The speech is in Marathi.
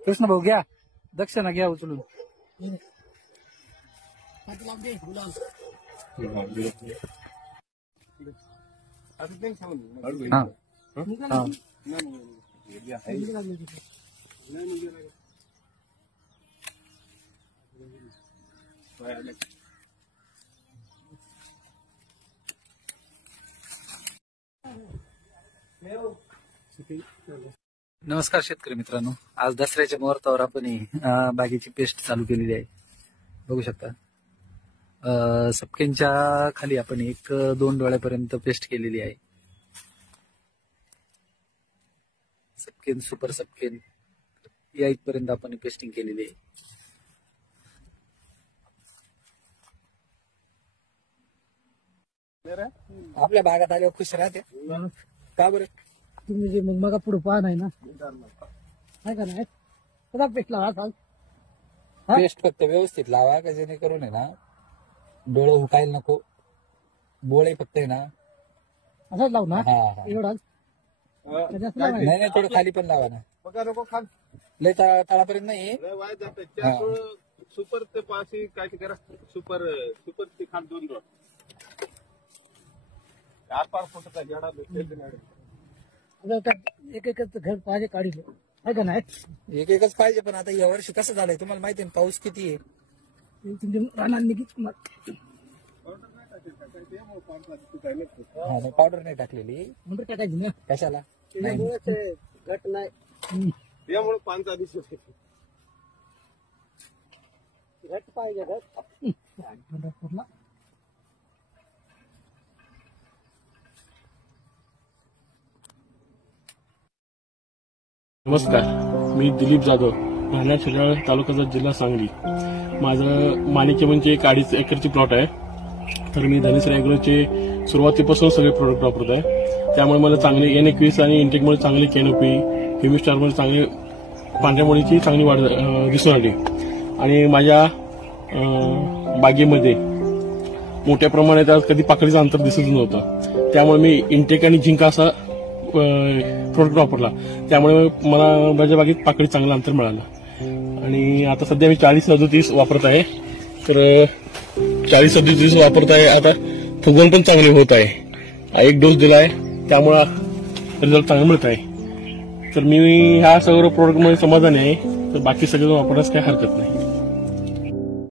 कृष्ण भाऊ घ्या, दक्षिणा घ्या उचलून. हा हा नमस्कार शेतकरी मित्रांनो, आज दसऱ्याच्या मुहूर्तावर आपण बागेची पेस्ट चालू केलेली आहे. बघू शकता सपकेनच्या खाली आपण 1-2 डोळ्यापर्यंत पेस्ट केलेली आहे. सपकेन, सुपर सपकेन या इथपर्यंत आपण पेस्टिंग केलेली आहे. आपल्या भागात आल्यावर खुश राहते का बरं? तुम्ही जे मग पुढे पाहा नाही ना, नाही का नाही कदा पेस्ट लावा. पेस्ट फक्त व्यवस्थित लावा का जेणेकरून आहे ना डोळे हुकायला नको. बोळे फक्त आहे ना असंच लावू ना हा. एवढाच. नाही थोडं खाली पण लावा ना, लय तळापर्यंत नाही. सुपर ते पाशी काय करा, सुपर ते खान 2 डोळ 4-5 फुटाचा झाडा एक घर पाहिजे काढिले, आहे का नाही? एकच पाहिजे. पण आता या वर्षी कसं झालंय तुम्हाला माहिती आहे, पाऊस किती आहे. तुमच्या रानात निघित पावडर नाही टाकलेली. नंबर टाकायची ना कशाला? घट नाही त्यामुळे पानचा दिसत घट पाहिजे. पंढरपूरला नमस्कार, मी दिलीप जाधव, राहणार शिराळा, तालुक्याचा जिल्हा सांगली. माझं माणिके म्हणजे 2.5 एकरची प्लॉट आहे. तर मी धनेश्वर अॅग्रोचे सुरुवातीपासून सगळे प्रोडक्ट वापरत आहे. त्यामुळे मला चांगले N21 आणि इंटेकमुळे चांगली कॅनोपी, ह्युमिस्टारमुळे चांगली पांढऱ्या मुळीची चांगली वाढ दिसून आली. आणि माझ्या बागेमध्ये मोठ्या प्रमाणात कधी पाकळीचं अंतर दिसत नव्हतं. त्यामुळे मी इंटेक आणि झिंक असा प्रोडक्ट वापरला. त्यामुळे मला माझ्या बागेत पाकळी चांगलं अंतर मिळालं. आणि आता सध्या मी 40-37 वापरत आहे. तर 40-37 वापरत आहे. आता फुगवण पण चांगली होत आहे. 1 डोस दिला आहे, त्यामुळे रिझल्ट चांगला मिळत आहे. तर मी ह्या सर्व प्रोडक्टमध्ये समाधानी आहे. तर बाकी सगळं वापरण्यास काही हरकत नाही.